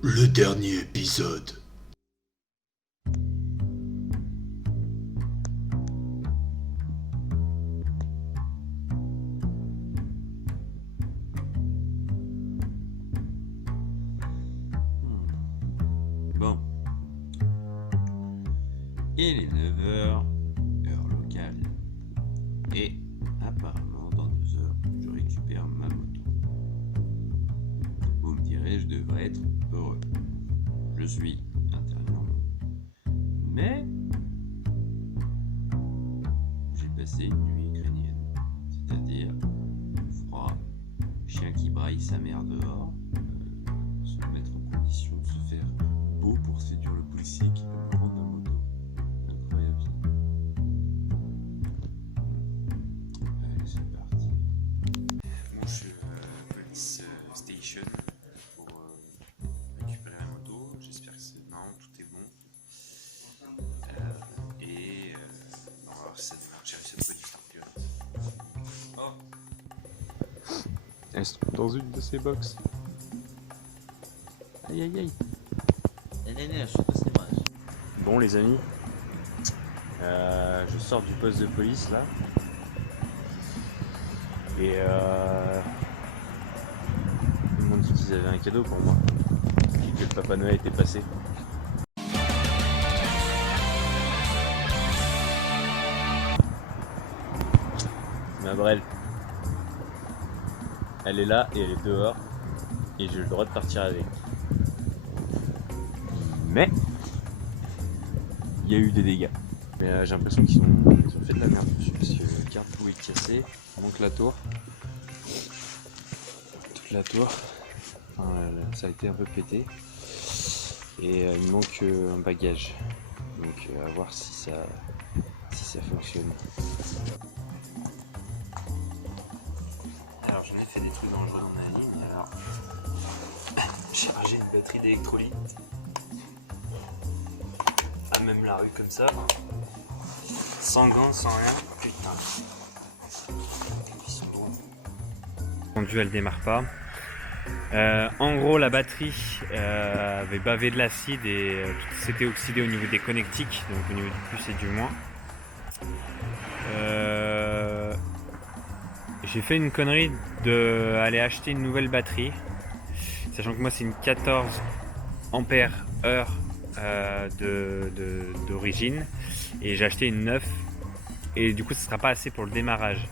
Le dernier épisode. Bon. Il est 9h, heure locale. Et apparemment, dans 2 heures, je récupère ma moto. Vous me direz, je devrais être heureux. Je suis intérieurement. Mais j'ai passé une nuit ukrainienne. C'est-à-dire froid, chien qui braille sa mère dehors, se mettre en condition de se faire beau pour séduire le policier qui veut me prendre ma moto. Incroyable ça. Allez, c'est parti. Moi je suis police station pour récupérer la moto. J'espère que c'est. Non, tout est bon. On va voir si cette fois j'ai réussi à trouver du truc. Oh! Elles se trouvent dans une de ces box. Aïe aïe aïe. Bon les amis, je sors du poste de police là. Et ils m'ont dit qu'ils avaient un cadeau pour moi. Et que le Papa Noël était passé. Ma Brel, elle est là et elle est dehors. Et j'ai le droit de partir avec. Mais il y a eu des dégâts. Mais j'ai l'impression qu'ils ont fait de la merde dessus parce que le carrefour est cassé, il manque la tour. Toute la tour. Enfin, ça a été un peu pété. Et il manque un bagage. Donc à voir si ça fonctionne. Alors j'en ai fait des trucs dangereux dans ma ligne. Alors j'ai chargé une batterie d'électrolyte à même la rue comme ça, sans gants, sans rien. Putain. Ils sont loin. Conduit, elle démarre pas. En gros, la batterie avait bavé de l'acide et tout s'était oxydé au niveau des connectiques, donc au niveau du plus et du moins. J'ai fait une connerie d'aller acheter une nouvelle batterie, sachant que moi c'est une 14 ampères heure d'origine et j'ai acheté une 9 et du coup ce sera pas assez pour le démarrage.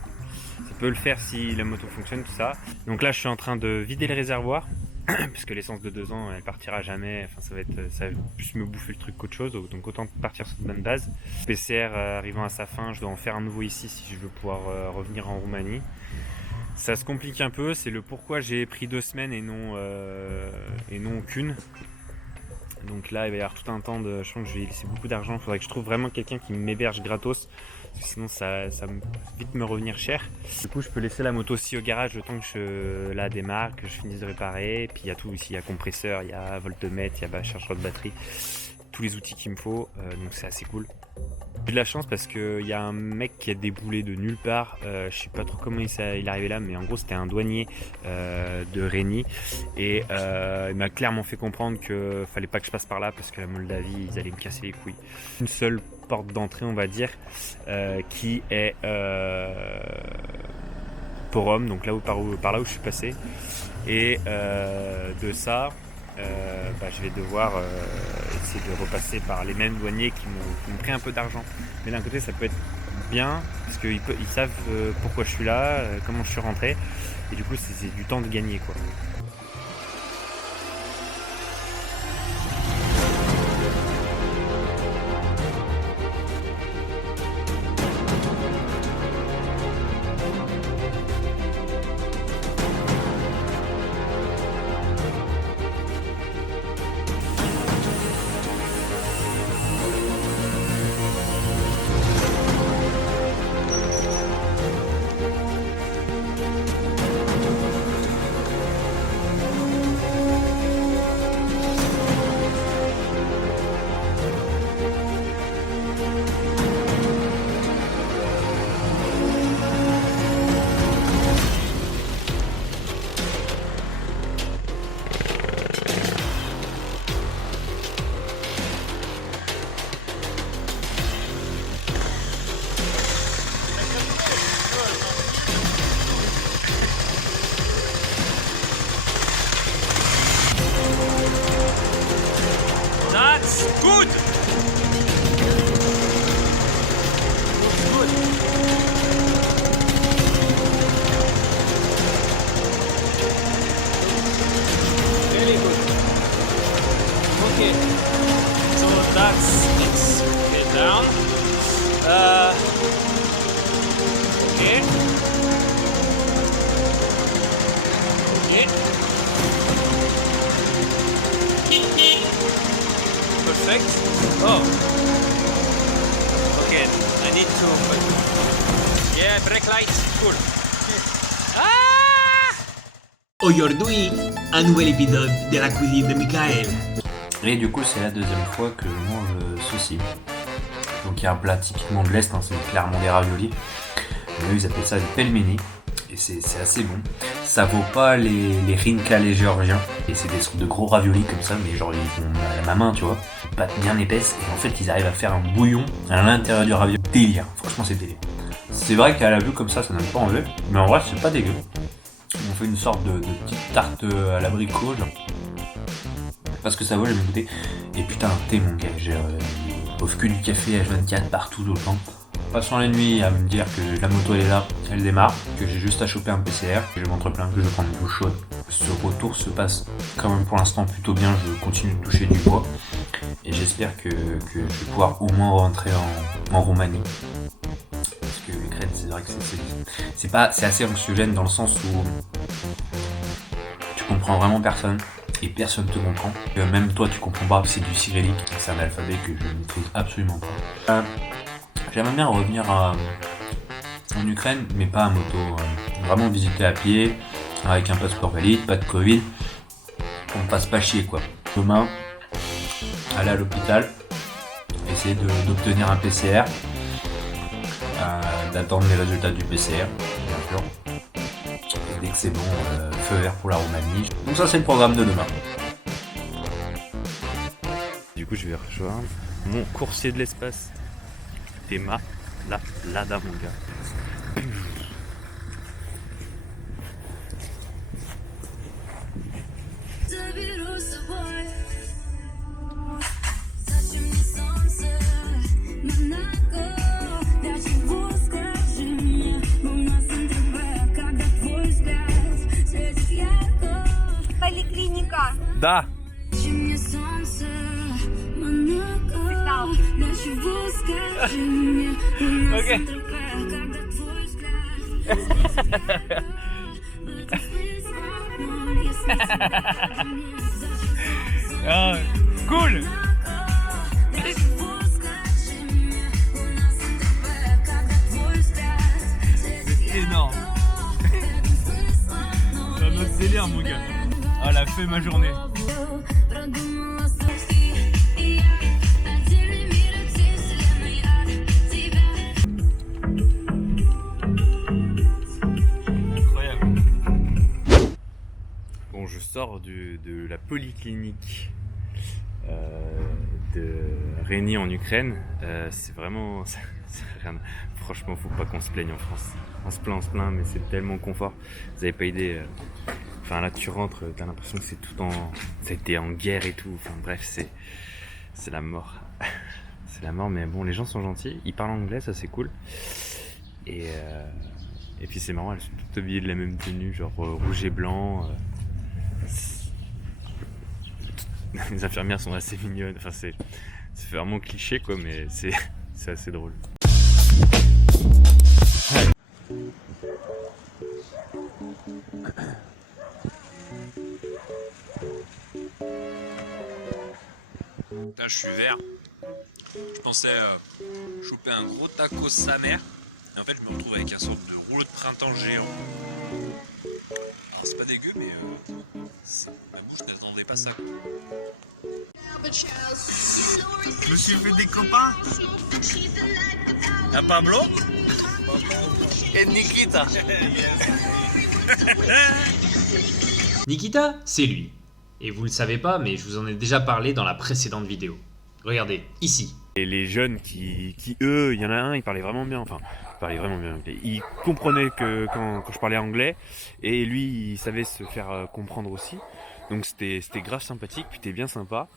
Ça peut le faire si la moto fonctionne, tout ça. Donc là je suis en train de vider le réservoir puisque l'essence de 2 ans elle partira jamais, enfin ça va plus me bouffer le truc qu'autre chose, donc autant partir sur de bonne base. PCR arrivant à sa fin, je dois en faire un nouveau ici si je veux pouvoir revenir en Roumanie. Ça se complique un peu, c'est le pourquoi j'ai pris 2 semaines et non qu'une. Donc là il va y avoir tout un temps je pense que je vais laisser beaucoup d'argent, il faudrait que je trouve vraiment quelqu'un qui m'héberge gratos, parce que sinon ça va vite me revenir cher. Du coup je peux laisser la moto aussi au garage le temps que je la démarre, que je finisse de réparer, et puis il y a tout ici, il y a compresseur, il y a voltmètre, il y a chargeur de batterie, tous les outils qu'il me faut, donc c'est assez cool. J'ai de la chance parce qu'il y a un mec qui a déboulé de nulle part, je sais pas trop comment il est arrivé là, mais en gros c'était un douanier de Reni et il m'a clairement fait comprendre que fallait pas que je passe par là parce que la Moldavie ils allaient me casser les couilles. Une seule porte d'entrée on va dire qui est Porom, donc là par là où je suis passé, et de ça je vais devoir essayer de repasser par les mêmes douaniers qui m'ont pris un peu d'argent. Mais d'un côté ça peut être bien parce qu'ils savent pourquoi je suis là, comment je suis rentré, et du coup c'est du temps de gagner quoi. perfect. Oh. Okay, I need to. Yeah, brake light. Cool. Aujourd'hui, un nouvel épisode de la cuisine de Michael. Et du coup, c'est la deuxième fois que je mange ceci. Donc il y a un plat typiquement de l'Est, hein, c'est clairement des raviolis. Mais eux, ils appellent ça des pelmeni. Et c'est assez bon. Ça vaut pas les rinka, les géorgiens. Et c'est des sortes de gros raviolis comme ça, mais genre ils font à ma main, tu vois. Une pâte bien épaisse. Et en fait, ils arrivent à faire un bouillon à l'intérieur du ravioli. Délire. Franchement, c'est délire. C'est vrai qu'à la vue comme ça donne pas envie. Mais en vrai, c'est pas dégueu. On fait une sorte de petite tarte à l'abricot, genre. Parce que ça vaut, j'ai goûté. Et putain, un thé, mon gars. J'ai au cul du café H24 partout tout le temps. Passant la nuit à me dire que la moto elle est là, elle démarre, que j'ai juste à choper un PCR, que j'ai le ventre plein, que je vais prendre une douche chaude. Ce retour se passe quand même pour l'instant plutôt bien, je continue de toucher du bois. Et j'espère que je vais pouvoir au moins rentrer en Roumanie. Parce que l'Ukraine, c'est vrai que c'est assez anxiogène dans le sens où tu comprends vraiment personne. Et personne te comprend. Même toi tu comprends pas, c'est du cyrillique, c'est un alphabet que je ne maîtrise absolument pas. J'aimerais bien revenir en Ukraine, mais pas à moto. Vraiment visiter à pied, avec un passeport valide, pas de Covid. On ne passe pas chier quoi. Demain, aller à l'hôpital, essayer d'obtenir un PCR, d'attendre les résultats du PCR, bien sûr. Et dès que c'est bon, feu vert pour la Roumanie. Donc ça c'est le programme de demain. Du coup, je vais rejoindre mon coursier de l'espace. Théma, la Lada, mon gars. Поликлиника. Da! Ok. Ah, cool. C'est énorme. C'est un autre délire, mon gars. Ah, elle a fait ma journée. Bon, je sors de la polyclinique de Reni en Ukraine. C'est vraiment... Franchement, faut pas qu'on se plaigne en France. On se plaint, mais c'est tellement confort. Vous avez pas idée. Enfin, là, tu rentres, t'as l'impression que c'est tout en... Ça a été en guerre et tout. Enfin, bref, c'est la mort. C'est la mort, mais bon, les gens sont gentils. Ils parlent anglais, ça c'est cool. Et puis c'est marrant, elles sont toutes habillées de la même tenue, genre rouge et blanc. Les infirmières sont assez mignonnes. Enfin, c'est vraiment cliché, quoi, mais c'est assez drôle. Là, je suis vert. Je pensais choper un gros tacos sa mère. Et en fait, je me retrouve avec un sorte de rouleau de printemps géant. Alors, c'est pas dégueu, mais ma bouche n'attendait pas ça. Je me suis fait des copains. À Pablo Et Nikita. Nikita, c'est lui. Et vous le savez pas, mais je vous en ai déjà parlé dans la précédente vidéo. Regardez, ici. Et les jeunes qui eux, il y en a un, il parlait vraiment bien. Enfin, il parlait vraiment bien anglais. Il comprenait que quand je parlais anglais, et lui, il savait se faire comprendre aussi. Donc c'était grave sympathique, puis t'es bien sympa.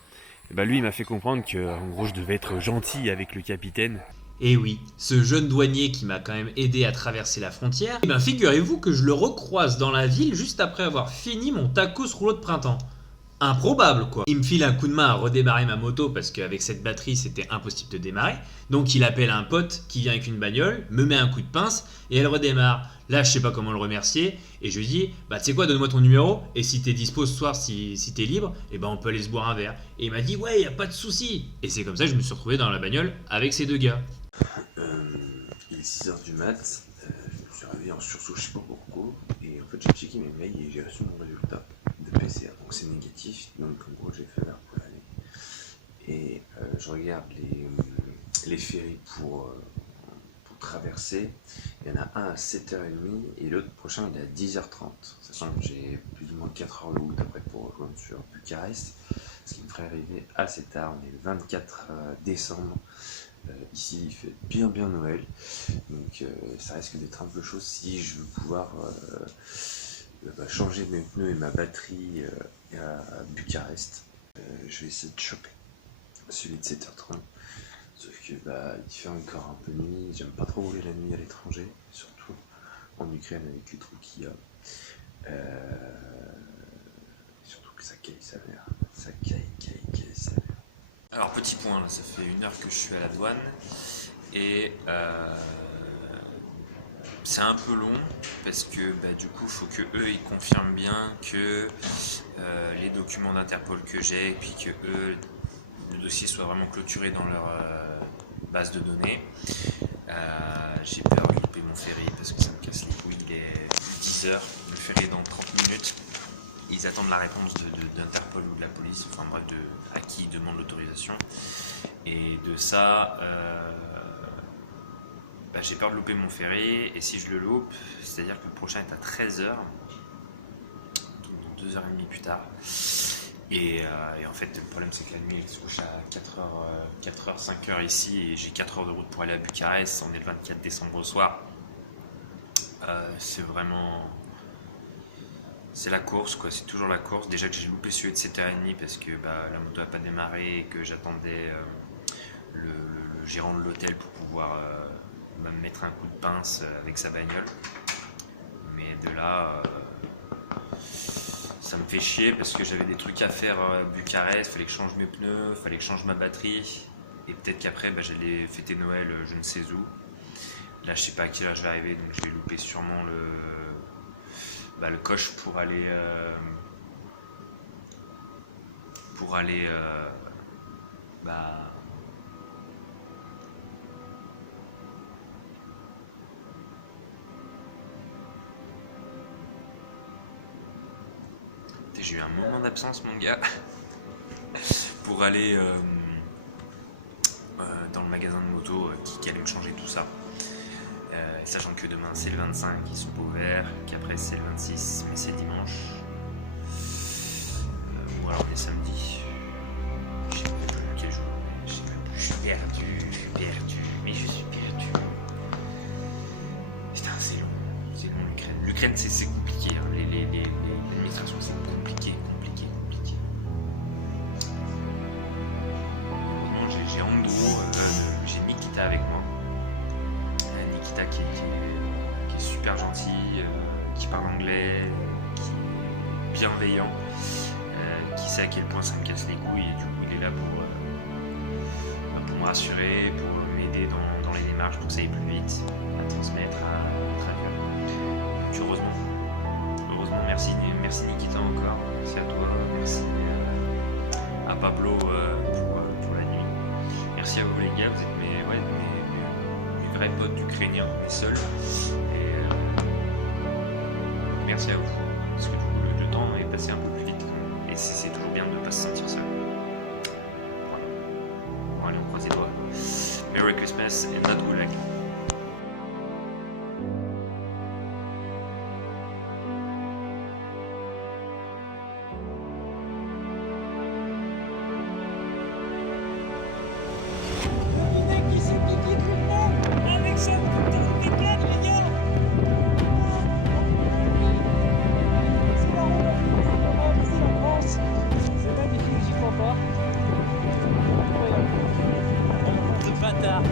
Et bah lui, il m'a fait comprendre que, en gros, je devais être gentil avec le capitaine. Et oui, ce jeune douanier qui m'a quand même aidé à traverser la frontière, et ben figurez-vous que je le recroise dans la ville juste après avoir fini mon tacos rouleau de printemps. improbable quoi. Il me file un coup de main à redémarrer ma moto parce qu'avec cette batterie c'était impossible de démarrer. Donc il appelle un pote qui vient avec une bagnole, me met un coup de pince et elle redémarre. Là je sais pas comment le remercier et je lui dis bah tu sais quoi, donne-moi ton numéro et si t'es dispo ce soir, si t'es libre, et ben on peut aller se boire un verre. Et il m'a dit ouais y a pas de souci. Et c'est comme ça que je me suis retrouvé dans la bagnole avec ces deux gars. Il est 6h du mat, je me suis réveillé en sursaut, je sais pas pourquoi, et en fait j'ai checké mes mails et j'ai reçu mon résultat de PCR, donc c'est négatif, donc en gros j'ai fait l'heure pour l'année. Et je regarde les ferries pour traverser, il y en a un à 7h30 et l'autre prochain il est à 10h30, sachant que j'ai plus ou moins 4 heures de route après pour rejoindre sur Bucarest, ce qui me ferait arriver assez tard, on est le 24 décembre. Ici il fait bien Noël, donc ça risque d'être un peu chaud si je veux pouvoir changer mes pneus et ma batterie à Bucarest. Je vais essayer de choper celui de 7h30, sauf que il fait encore un peu nuit, j'aime pas trop rouler la nuit à l'étranger, surtout en Ukraine avec les trous qu'il y a. Surtout que ça caille sa mère, ça caille sa mère. Alors petit point, là, ça fait 1 heure que je suis à la douane et c'est un peu long parce que du coup il faut que eux ils confirment bien que les documents d'Interpol que j'ai et puis que eux le dossier soit vraiment clôturé dans leur base de données. J'ai peur de louper mon ferry parce que ça me casse les couilles, il est 10h, le ferry est dans 30 minutes. Ils attendent la réponse d'Interpol ou de la police, enfin bref, à qui ils demandent l'autorisation. Et de ça, j'ai peur de louper mon ferry. Et si je le loupe, c'est-à-dire que le prochain est à 13h, donc 2h30 plus tard. Et en fait, le problème c'est que la nuit elle se couche à 4h, 5h ici. Et j'ai 4 heures de route pour aller à Bucarest. On est le 24 décembre au soir. C'est vraiment... C'est la course quoi, c'est toujours la course. Déjà que j'ai loupé celui de 7h30 parce que la moto n'a pas démarré et que j'attendais le gérant de l'hôtel pour pouvoir me mettre un coup de pince avec sa bagnole. Mais de là, ça me fait chier parce que j'avais des trucs à faire à Bucarest, fallait que je change mes pneus, fallait que je change ma batterie. Et peut-être qu'après j'allais fêter Noël je ne sais où. Là je sais pas à quelle heure je vais arriver, donc je vais louper sûrement le coche pour aller j'ai eu un moment d'absence mon gars pour aller dans le magasin de moto qui allait me changer tout ça. Sachant que demain c'est le 25, ils sont pas ouverts, qu'après c'est le 26, mais c'est dimanche. Ou alors on est samedi. Je sais même plus quel jour, je sais même plus, je suis perdu, mais je suis perdu. Putain, c'est long l'Ukraine. L'Ukraine c'est compliqué, hein. L'administration c'est compliqué. J'ai Andrew, j'ai Nikita avec moi. Nikita qui est super gentil, qui parle anglais, qui est bienveillant, qui sait à quel point ça me casse les couilles et du coup il est là pour me rassurer, pour m'aider dans les démarches pour que ça aille plus vite, à transmettre, à traduire. Donc heureusement merci Nikita encore, merci à toi, merci à Pablo pour la nuit. Merci à vous les gars, vous êtes mes vrais potes ukrainiens, mes seuls. Et merci à vous, parce que du coup le temps est passé un peu plus vite. Et c'est toujours bien de ne pas se sentir seul. Voilà. Bon allez, on croise les doigts. Merry Christmas and not Gulag.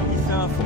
Il fait un fond.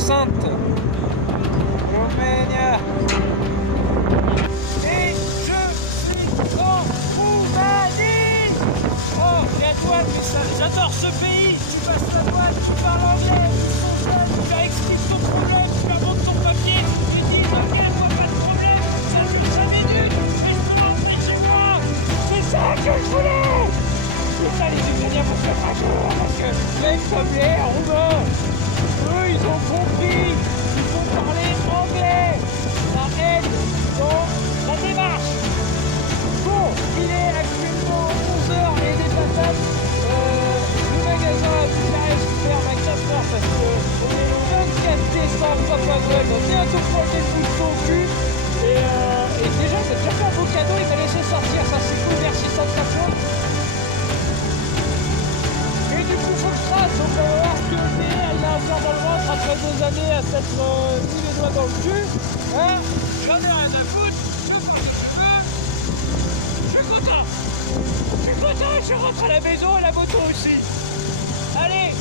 Sainte. Roumania. Et je suis en Roumanie. Oh, la douane, mais ça, j'adore ce pays. Tu passes la douane, tu parles anglais, ils sont jeunes, tu leur expliques ton problème, tu leur montres ton papier, ils disent ok, moi pas de problème, ça je l'ai jamais dû, mais je peux rentrer chez moi. C'est ça que je voulais. C'est ça les Ukrainiens vont se mettre à jour, parce que même comme les Roumains, eux ils ont compris, ils vont parler anglais. Ça aide dans la démarche. Bon, il est actuellement 11h et des patates. Le magasin à Bucarest ferme à 4h parce qu'on est le 24 décembre, Papa Noël va bientôt prendre des pouces au cul. Et déjà, il m'a déjà fait un beau cadeau, il m'a laissé sortir, ça c'est cool, merci Santa Claus. Et du coup, faut que je trace, donc on va voir que elle l'a encore dans le ventre après 2 années à s'être mis les doigts dans le cul. Hein, j'en ai rien à foutre, je fais ce que je veux. Je suis content. Je rentre à la maison et la moto aussi. Allez,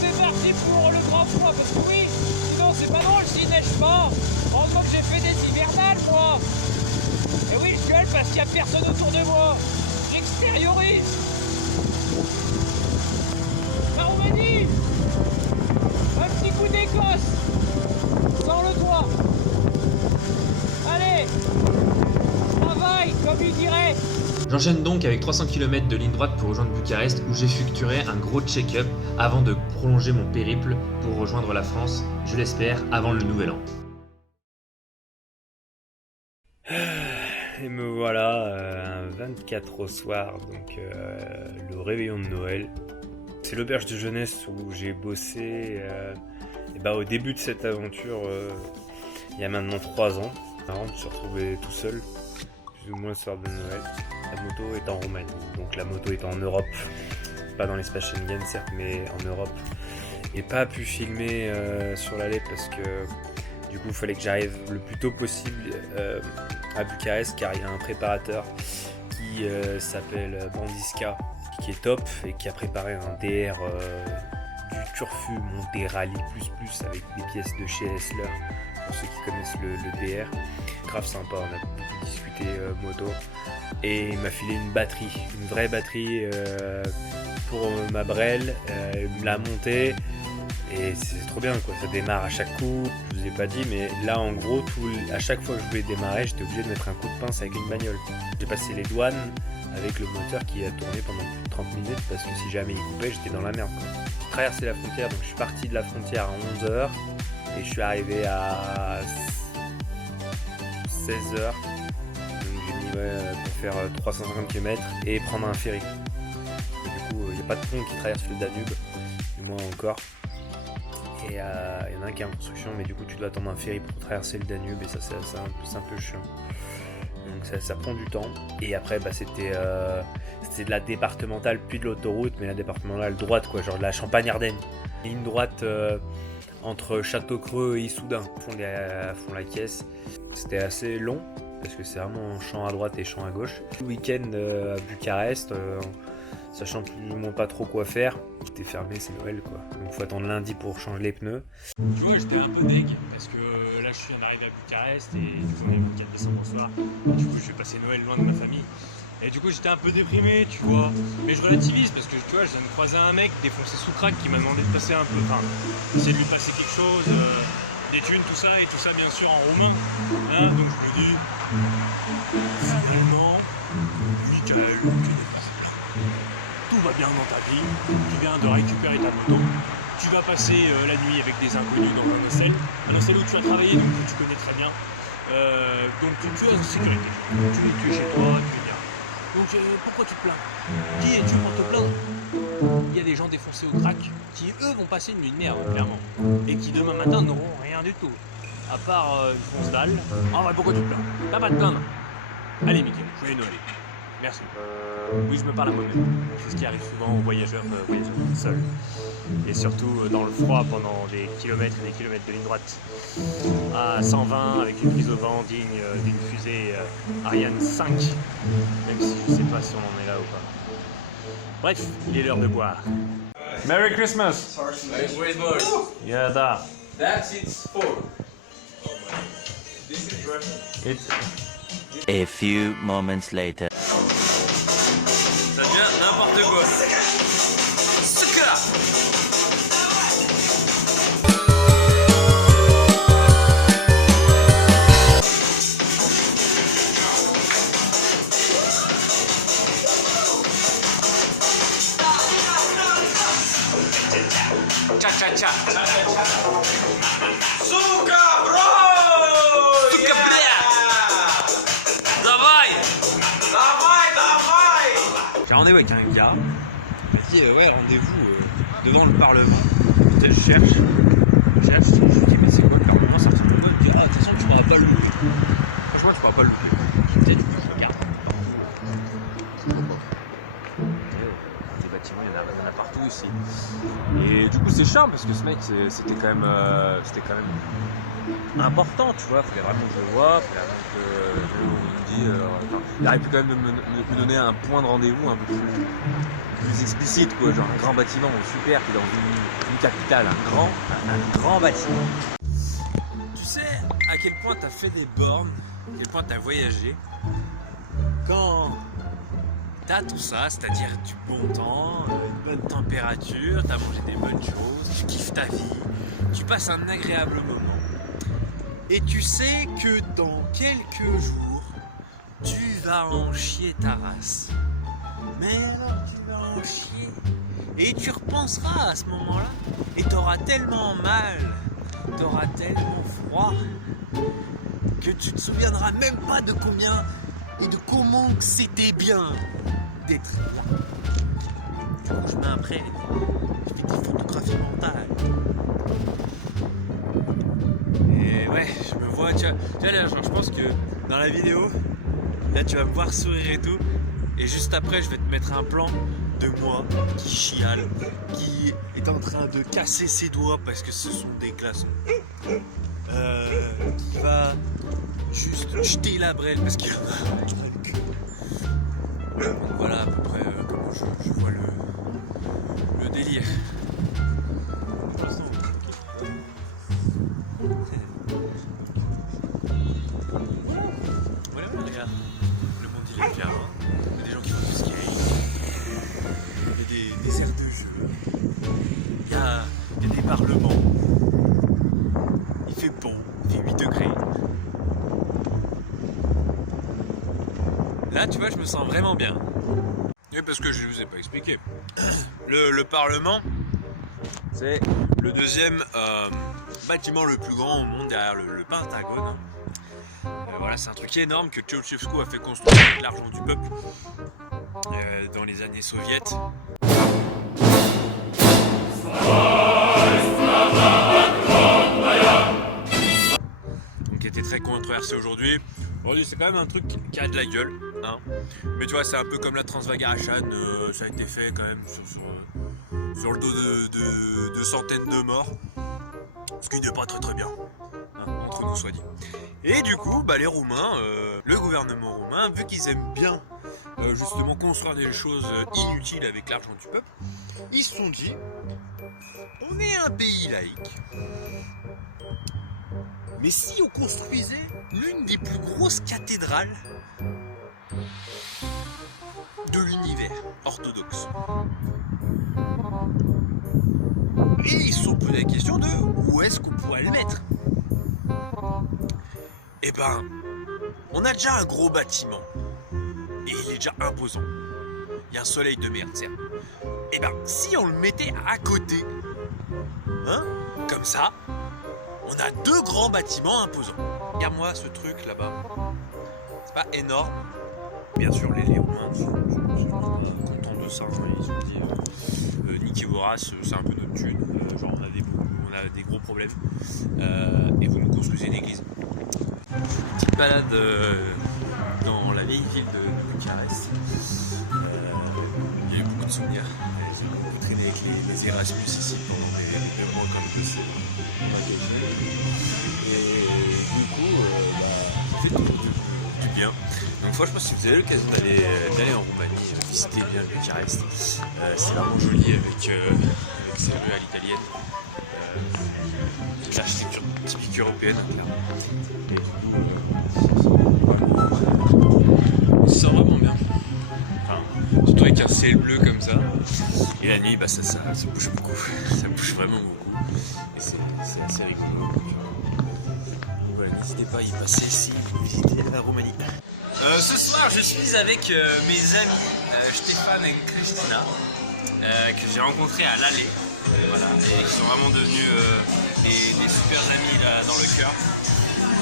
c'est parti pour le grand froid, parce que oui, sinon c'est pas drôle s'il neige pas. Heureusement que j'ai fait des hivernales, moi. Et oui, je gueule parce qu'il y a personne autour de moi. J'extériorise. La Roumanie, un petit coup d'Écosse, sans le doigt. Allez, travaille, comme il dirait. J'enchaîne donc avec 300 km de ligne droite pour rejoindre Bucarest où j'effectuerai un gros check-up avant de prolonger mon périple pour rejoindre la France, je l'espère, avant le nouvel an. Et me voilà, un 24 au soir, donc le réveillon de Noël. C'est l'auberge de jeunesse où j'ai bossé au début de cette aventure, il y a maintenant 3 ans. Marrant de se retrouver tout seul, plus ou moins le soir de Noël. La moto est en Roumanie, donc la moto est en Europe, pas dans l'espace Schengen certes, mais en Europe. Et pas pu filmer sur l'allée parce que du coup il fallait que j'arrive le plus tôt possible à Bucarest, car il y a un préparateur qui s'appelle Bandiska, qui est top et qui a préparé un DR du Turfu Monté Rally ++ avec des pièces de chez Hessler, pour ceux qui connaissent le DR. Grave sympa, on a beaucoup discuté moto. Et il m'a filé une batterie, une vraie batterie pour ma Brel, il me l'a montée et c'est trop bien quoi, ça démarre à chaque coup, je vous ai pas dit mais là en gros à chaque fois que je voulais démarrer j'étais obligé de mettre un coup de pince avec une bagnole. J'ai passé les douanes avec le moteur qui a tourné pendant plus de 30 minutes parce que si jamais il coupait j'étais dans la merde quoi. J'ai traversé la frontière, donc je suis parti de la frontière à 11h et je suis arrivé à 16h. Pour faire 350 km et prendre un ferry. Et du coup, il n'y a pas de pont qui traverse le Danube, du moins encore. Et il y en a un qui est en construction, mais du coup, tu dois attendre un ferry pour traverser le Danube, et ça, c'est un peu chiant. Donc ça prend du temps. Et après, c'était de la départementale, puis de l'autoroute, mais la départementale droite, quoi, genre de la Champagne-Ardenne. Ligne droite entre Château-Creux et Issoudun, font la caisse. C'était assez long. Parce que c'est vraiment champ à droite et champ à gauche. Le week-end à Bucarest, sachant plus ou moins pas trop quoi faire, c'était fermé, c'est Noël quoi. Donc faut attendre lundi pour changer les pneus. Tu vois, j'étais un peu deg parce que là je suis arrivé à Bucarest et du coup on est le 4 décembre au soir. Et du coup je vais passer Noël loin de ma famille. Et du coup j'étais un peu déprimé, tu vois. Mais je relativise parce que tu vois, je viens de croiser un mec défoncé sous crack qui m'a demandé de passer un peu, enfin, essayer de lui passer quelque chose. Des thunes, tout ça, et tout ça bien sûr en roumain. Hein, donc je me dis, finalement, nickel, tout va bien dans ta vie, tu viens de récupérer ta moto, tu vas passer la nuit avec des inconnus dans un hôtel où tu vas travailler, donc que tu connais très bien. Donc tu es en sécurité, tu es chez toi, tu es bien. Donc pourquoi tu te plains? Qui es-tu pour te plaindre? Il y a des gens défoncés au crack qui eux vont passer une nuit de merde clairement et qui demain matin n'auront rien du tout à part une fonce dalle. En vrai, pourquoi tu te plains? T'as pas à te plaindre. Allez Mickaël, joyeux Noël. Merci. Oui, je me parle à moi-même. C'est ce qui arrive souvent aux voyageurs seuls. Et surtout dans le froid pendant des kilomètres et des kilomètres de ligne droite. À 120 avec une prise au vent digne d'une fusée Ariane 5. Même si je sais pas si on en est là ou pas. Bref, il est l'heure de boire. Merry Christmas! Yeah, da. That's its fault. This is Russian. A few moments later. Ça devient n'importe quoi. Suka! Cha-cha-cha. Сука, bro! Сука, бля! Давай! J'ai rendez-vous avec un gars. Il m'a dit ouais, rendez-vous devant le Parlement. Je le cherche. Je lui dis mais c'est quoi le Parlement? Ça ressemble à quoi? Il me dit ah de toute façon tu pourras pas le louper. Franchement tu pourras pas le louper. Peut-être je regarde. Des bâtiments, il y en a partout ici. Et du coup c'est chiant parce que ce mec c'était quand même important, tu vois, fallait vraiment que je le voie, fallait vraiment que je me dis, il aurait pu quand même me donner un point de rendez-vous un peu plus explicite, quoi, genre un grand bâtiment super qui est dans une capitale, un grand bâtiment. Tu sais à quel point t'as fait des bornes, à quel point t'as voyagé quand t'as tout ça, c'est-à-dire du bon temps, une bonne température, t'as mangé des bonnes choses, tu kiffes ta vie, tu passes un agréable moment. Et tu sais que dans quelques jours, tu vas en chier ta race. Mais alors tu vas en chier. Et tu repenseras à ce moment-là. Et t'auras tellement mal, t'auras tellement froid, que tu te souviendras même pas de combien et de comment c'était bien d'être là. Du coup, je m'imprègne. Je fais des photographies mentales. Et ouais, je me vois, tu vois là, genre, je pense que dans la vidéo, là tu vas me voir sourire et tout, et juste après je vais te mettre un plan de moi qui chiale, qui est en train de casser ses doigts parce que ce sont des glaçons, qui va juste jeter la brêle parce qu'il y en a plein le cul. Donc voilà à peu près comment je vois le délire. Voilà, regarde, le monde il est bien, il y a des gens qui font du skate, il y a des aires de jeu, il y a des parlements, il fait bon, il fait 8 degrés. Là tu vois je me sens vraiment bien. Oui parce que je ne vous ai pas expliqué. Le Parlement, c'est le deuxième bâtiment le plus grand au monde derrière le Pentagone. Voilà, c'est un truc énorme que Ceausescu a fait construire avec l'argent du peuple dans les années soviétiques. Donc qui était très controversé aujourd'hui. Aujourd'hui c'est quand même un truc qui a de la gueule, hein. Mais tu vois c'est un peu comme la Transvagarachan, ça a été fait quand même sur le dos de centaines de morts. Ce qui n'est pas très bien, hein, entre nous soit dit. Et du coup, les Roumains, le gouvernement roumain, vu qu'ils aiment bien justement construire des choses inutiles avec l'argent du peuple, ils se sont dit, on est un pays laïque, mais si on construisait l'une des plus grosses cathédrales de l'univers orthodoxe. Et ils se sont posé la question de où est-ce qu'on pourrait le mettre. Eh ben, on a déjà un gros bâtiment. Et il est déjà imposant. Il y a un soleil de merde, certes. Eh ben, si on le mettait à côté, hein, comme ça, on a deux grands bâtiments imposants. Regarde-moi ce truc là-bas. C'est pas énorme. Bien sûr, les Roumains sont contents de ça. Ils ont dit niquez vos races, c'est un peu notre thune. Genre, on a des gros problèmes. Et vous nous construisez une église. Petite balade dans la vieille ville de Bucarest. Il y a eu beaucoup de souvenirs. J'ai beaucoup traîné avec les Erasmus ici pendant des mois comme ça. Et du coup, ça fait du bien. Donc franchement, si vous avez l'occasion d'aller en Roumanie, visitez bien Bucarest. C'est vraiment joli avec ses rues à l'italienne. l'architecture typique européenne. Et du coup, il se sent vraiment bien. Enfin, surtout avec un ciel bleu comme ça. Et la nuit, bah, ça bouge beaucoup. Ça bouge vraiment beaucoup. Et c'est assez rigolo. Donc, voilà, n'hésitez pas à y passer si vous visitez la Roumanie. Ce soir, je suis avec mes amis Stéphane et Christina, que j'ai rencontrés à l'Allée. Voilà, et qui sont vraiment devenus des super amis là, dans le cœur.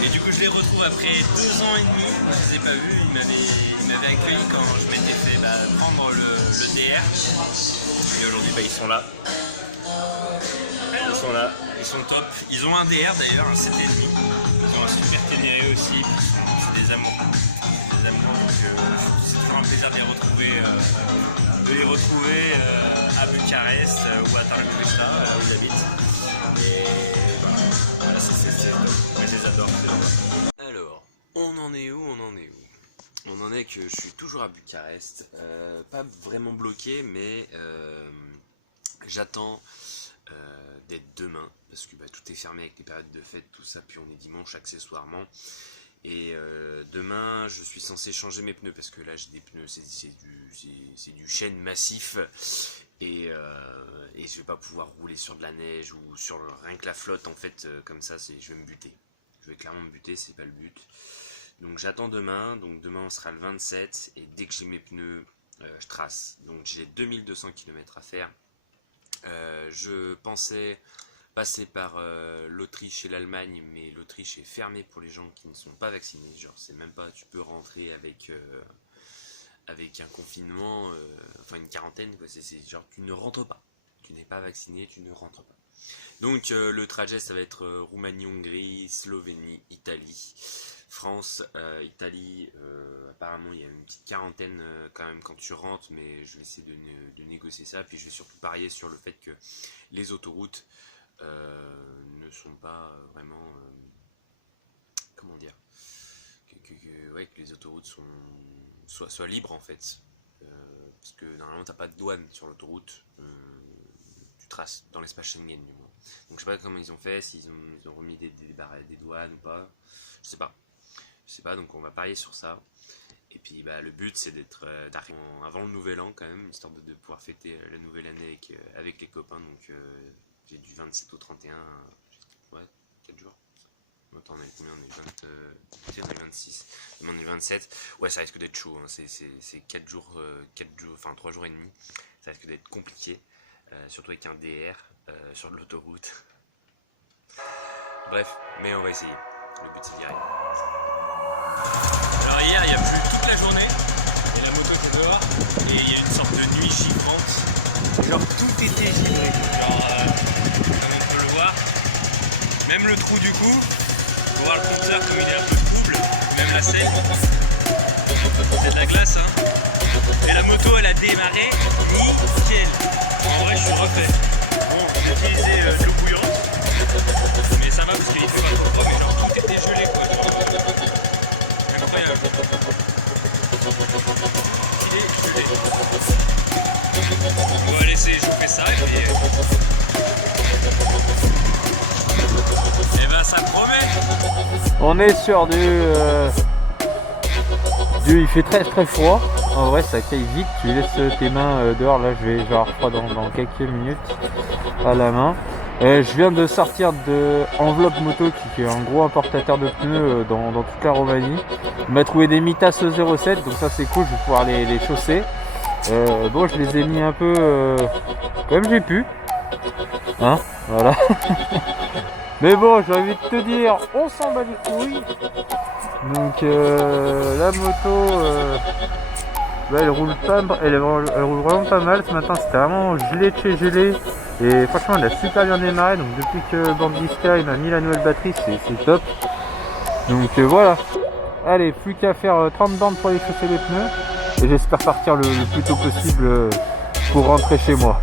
Et du coup, je les retrouve après 2 ans et demi. Je les ai pas vus, ils m'avaient accueilli quand je m'étais fait prendre le DR. Et aujourd'hui, ils sont là. Ils sont là, ils sont top. Ils ont un DR d'ailleurs, un 7,5. Ils ont un super Ténéré aussi. C'est des amours. Donc c'est toujours un plaisir de les retrouver, à Bucarest ou à Târgu-Mureș, où j'habite. Et voilà, c'est top. Mais je les adore. Alors, on en est où? On en est que je suis toujours à Bucarest, pas vraiment bloqué, mais j'attends d'être demain, parce que tout est fermé avec les périodes de fête, tout ça, puis on est dimanche accessoirement. Et demain, je suis censé changer mes pneus parce que là, j'ai des pneus, c'est du chêne massif et je vais pas pouvoir rouler sur de la neige ou sur rien que la flotte en fait, comme ça, je vais me buter. Je vais clairement me buter, c'est pas le but. Donc j'attends demain. Donc demain, on sera le 27 et dès que j'ai mes pneus, je trace. Donc j'ai 2200 km à faire. Je pensais passer par l'Autriche et l'Allemagne, mais l'Autriche est fermée pour les gens qui ne sont pas vaccinés. Genre, c'est même pas, tu peux rentrer avec un confinement, enfin une quarantaine, quoi. C'est genre, tu ne rentres pas. Tu n'es pas vacciné, tu ne rentres pas. Donc le trajet, ça va être Roumanie, Hongrie, Slovénie, Italie, France, Italie. Apparemment, il y a une petite quarantaine quand même quand tu rentres, mais je vais essayer de négocier ça. Puis je vais surtout parier sur le fait que les autoroutes ne sont pas vraiment comment dire que les autoroutes soient libres en fait, parce que normalement t'as pas de douane sur l'autoroute, tu traces dans l'espace Schengen du moins. Donc je sais pas comment ils ont fait, s'ils ont remis des douanes ou pas, je sais pas, donc on va parier sur ça. Et puis le but c'est d'arriver avant le nouvel an quand même, histoire de pouvoir fêter la nouvelle année avec les copains. Donc j'ai du 27 au 31, 4 jours. Attends, on est combien? On est 26. Demain on est 27. Ouais, ça risque d'être chaud, hein. C'est 4 jours, enfin 3 jours et demi. Ça risque d'être compliqué, surtout avec un DR sur de l'autoroute. Bref, mais on va essayer. Le but c'est d'y arriver. Alors hier, il y a plu toute la journée, et la moto était dehors, et il y a une sorte de nuit givrante. Genre tout était givré, comme on peut le voir. Même le trou du cou, faut voir le compteur comme il est un peu trouble, même la selle. C'est de la glace, hein. Et la moto elle a démarré nickel. En vrai je suis refait. Bon, j'ai utilisé de l'eau bouillante, mais ça va parce qu'il fait pas trop froid, mais genre tout était gelé quoi. Incroyable. Il est gelé. On va laisser chauffer ça et puis... Et ben ça promet. On est sur il fait très très froid. En vrai ça caille vite, tu laisses tes mains dehors. Là je vais avoir froid dans quelques minutes à la main. Je viens de sortir de Enveloppe Moto qui est un gros importateur de pneus dans toute la Roumanie. Il m'a trouvé des Mitas 07, donc ça c'est cool, je vais pouvoir les chausser. Bon, je les ai mis un peu comme j'ai pu, hein, voilà. Mais bon, j'ai envie de te dire, on s'en bat les couilles. Donc la moto, elle roule vraiment pas mal. Ce matin c'était vraiment gelé de chez gelé. Et franchement elle a super bien démarré. Donc depuis que Bandiska m'a mis la nouvelle batterie, c'est top. Donc voilà. Allez, plus qu'à faire 30 bornes pour aller chausser les pneus. Et j'espère partir le plus tôt possible pour rentrer chez moi.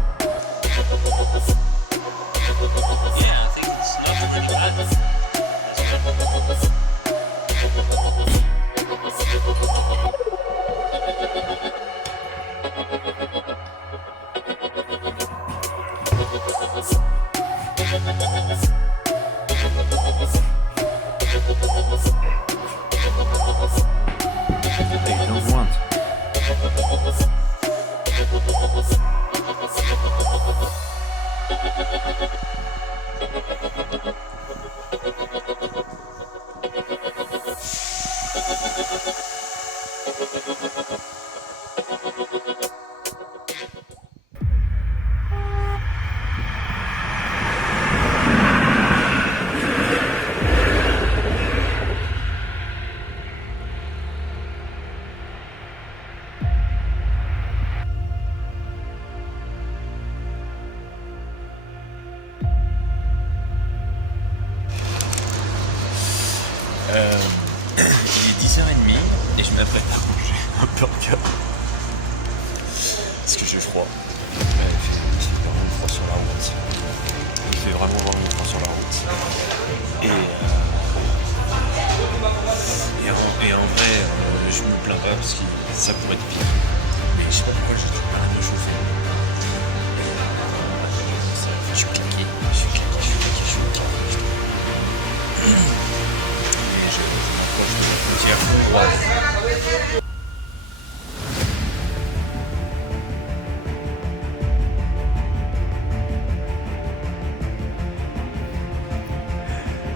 Il est 10h30 et je m'apprête à manger un burger. Parce que j'ai froid. Il fait vraiment froid sur la route. Il fait vraiment froid sur la route. Et en vrai, je me plains pas parce que ça pourrait être pire. Mais je sais pas pourquoi j'ai du mal à me chauffer. Je suis claqué. Et je m'approche de la frontière droite.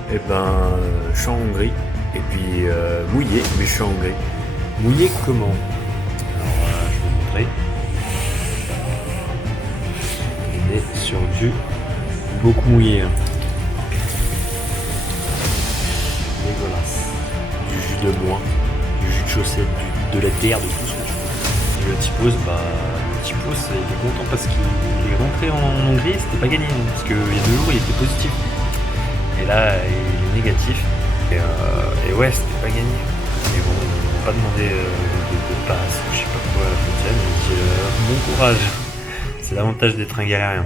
Eh ben, je suis en Hongrie, et puis mouillé, mais je suis en Hongrie. Mouillé comment? Alors, je vais vous montrer. On est sur du beaucoup mouillé. Hein. Dégueulasse. Du jus de bois, du jus de chaussette, de la terre, de tout ce que tu veux. Et le Tipos, il est content parce qu'il est rentré en Hongrie, c'était pas gagné, hein, parce qu'il y a 2 jours il était positif. Et là, il est négatif. Et ouais, c'était pas gagné. Mais bon, ils m'ont pas demandé de passe, je sais pas quoi à la frontière. Mais bon courage. C'est l'avantage d'être un galérien.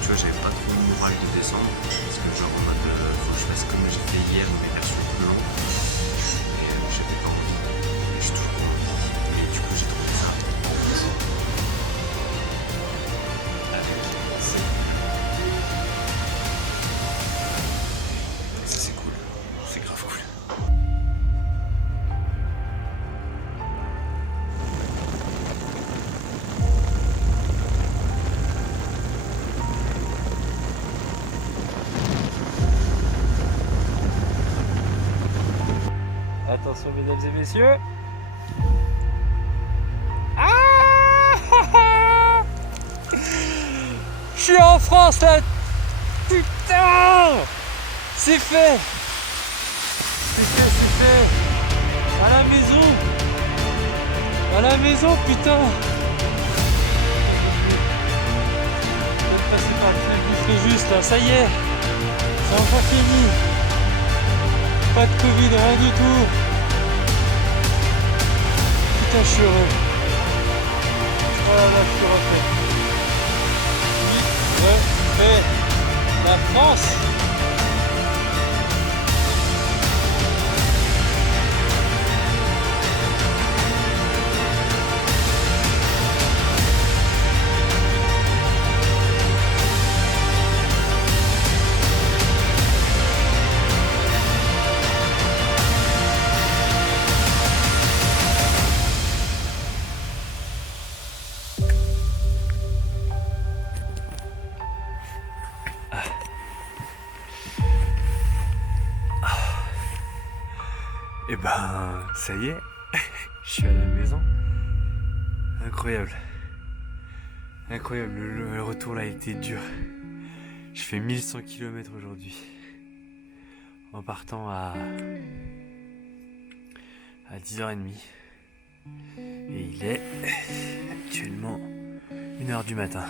Tu vois, j'avais pas trop le moral de descendre. Parce que genre en mode, faut que je fasse comme j'ai fait hier, mais version plus long. Et j'avais pas envie. Et j'ai toujours pas envie. Et du coup, j'ai trouvé ça. Ça c'est cool, c'est grave cool. Attention mesdames et messieurs. Ah je suis en France là. Putain, c'est fait. C'est fait. À la maison. À la maison, putain. Je vais passer par le buffet juste là, ça y est. C'est enfin fini. Pas de Covid, rien du tout. Putain, je suis heureux. Oh là là, je suis refait. Refait. La France. Et ben, ça y est, je suis à la maison. Incroyable. Incroyable, le retour là a été dur. Je fais 1100 km aujourd'hui. En partant à 10h30. Et il est actuellement 1h du matin.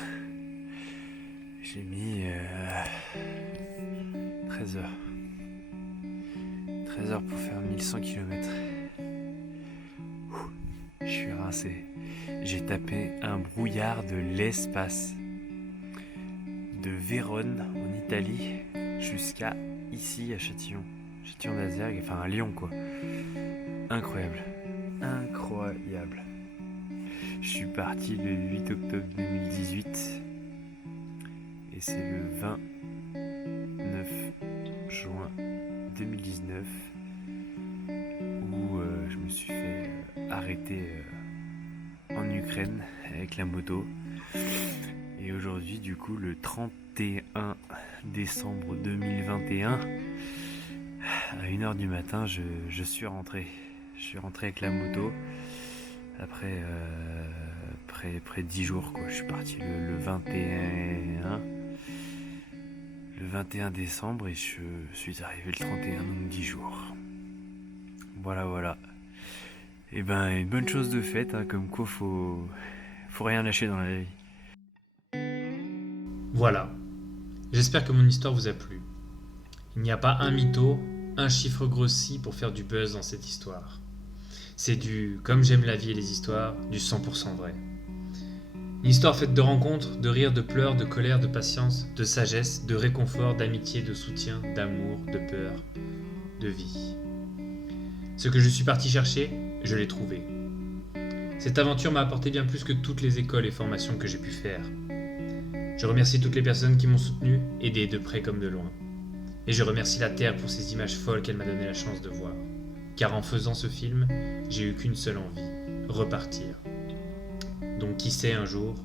J'ai mis 13h. 13h pour faire 1100 km. Je suis rincé. J'ai tapé un brouillard de l'espace. De Vérone en Italie jusqu'à ici à Châtillon. Châtillon d'Azergues, enfin à Lyon quoi. Incroyable. Incroyable. Je suis parti le 8 octobre 2018. Et c'est le 29 juin 2019 où je me suis fait arrêter en Ukraine avec la moto. Et aujourd'hui, du coup, le 31 décembre 2021. À 1h du matin, je suis rentré. Je suis rentré avec la moto. Après près de 10 jours, quoi. Je suis parti le 21 décembre et je suis arrivé le 31, donc 10 jours. Voilà. Et ben, une bonne chose de faite, hein, comme quoi faut rien lâcher dans la vie. Voilà. J'espère que mon histoire vous a plu. Il n'y a pas un mytho, un chiffre grossi pour faire du buzz dans cette histoire. C'est comme j'aime la vie et les histoires, du 100% vrai. Une histoire faite de rencontres, de rires, de pleurs, de colère, de patience, de sagesse, de réconfort, d'amitié, de soutien, d'amour, de peur, de vie. Ce que je suis parti chercher, je l'ai trouvé. Cette aventure m'a apporté bien plus que toutes les écoles et formations que j'ai pu faire. Je remercie toutes les personnes qui m'ont soutenu, aidé de près comme de loin. Et je remercie la Terre pour ces images folles qu'elle m'a donné la chance de voir. Car en faisant ce film, j'ai eu qu'une seule envie, repartir. Donc qui sait un jour,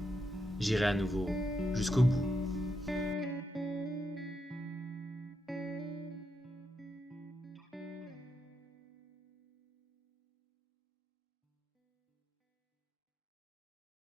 j'irai à nouveau jusqu'au bout.